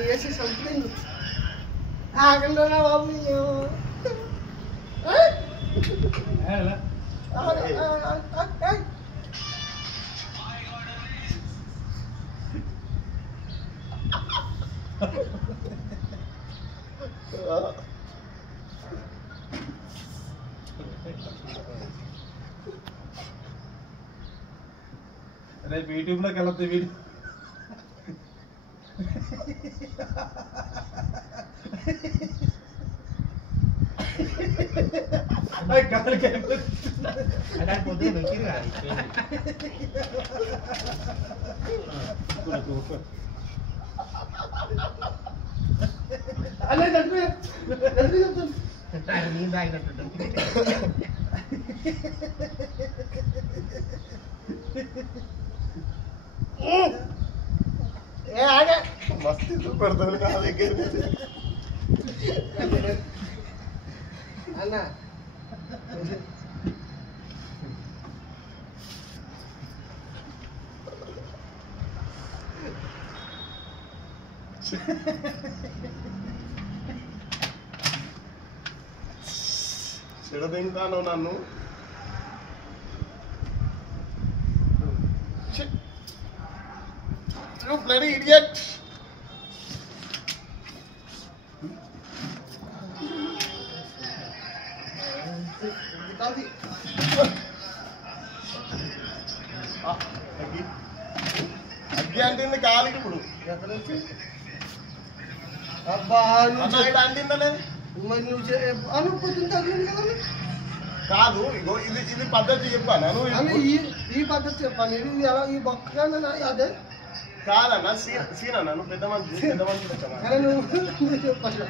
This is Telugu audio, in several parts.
వేసి సంథింగ్ ఆగండి బాబు రేపు యూట్యూబ్లోకి వెళ్తే వీడియో మస్తు చూపెడతాను నా దగ్గర అన్న చెడదింటాను నన్ను You bloody idiot! అగ్గి అంటింది కాలికి ఇప్పుడు ఎక్కడ నుంచి అబ్బా అంటిందలే మరి నువ్వు అనుకుంటుంది తగిలింది కదా కాదు ఇగో ఇది ఇది పద్ధతి చెప్పాను అని ఈ పద్ధతి చెప్పాను ఇది ఎలా ఈ బొక్కగా అదే కాదన్నా సీన్ అన్నా నువ్వు పెద్ద మనిషి చెప్పాను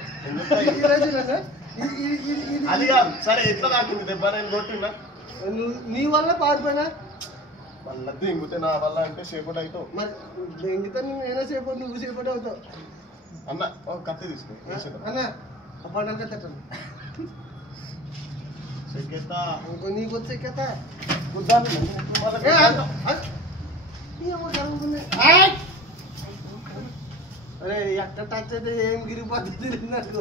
అది కాదు సరే ఎట్లా తాకింది దెబ్బ నేను కొట్టినా నీ వల్ల పారిపోయినా మళ్ళీ దెంగితే నా వల్ల అంటే సేపటి అవుతావు మరి దెంగితే నేనే సేపటి నువ్వు సేపటి అవుతావు అన్న కత్తి తీసుకో అన్న పండుగ కట్టండి చెక్కేస్తా ఇంకో నీకు వచ్చి ఎక్కేస్తా అరే ఎక్కడ టచ్ అయితే ఏం గిరి పద్ధతి నాకు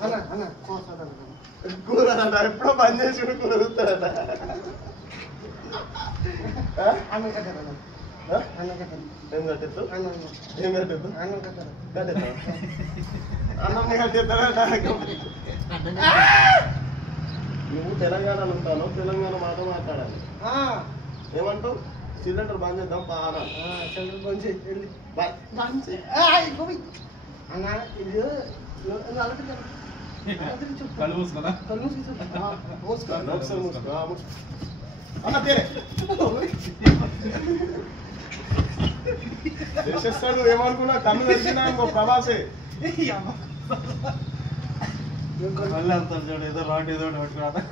అన్న అన్న కూర ఎప్పుడో బంద్ చేసి కూరుతారట అన్నం కట్టారు అన్నం కట్టారు ఏం కట్టేద్దు అన్నం ఏం కట్టేద్దు అన్నం కట్టారు కట్టేద్దా అన్నం కట్టేద్దా నువ్వు తెలంగాణలో ఉంటాను తెలంగాణ మాట మాట్లాడాలి ఏమంటావు సిలిండర్ బంద్ చేద్దాం బాగా సిలిండర్ బంద్ చేయండి బంద్ చేయి అన్న ఇది కళ్ళు మూసుకున్నా అన్న తేరే చేసేస్తాడు ఏమనుకున్నా కన్ను తెలిసినా ఇంకో ప్రవాసే మళ్ళీ వెళ్తాను చూడు ఏదో రాట్ ఏదో పట్టుకున్నా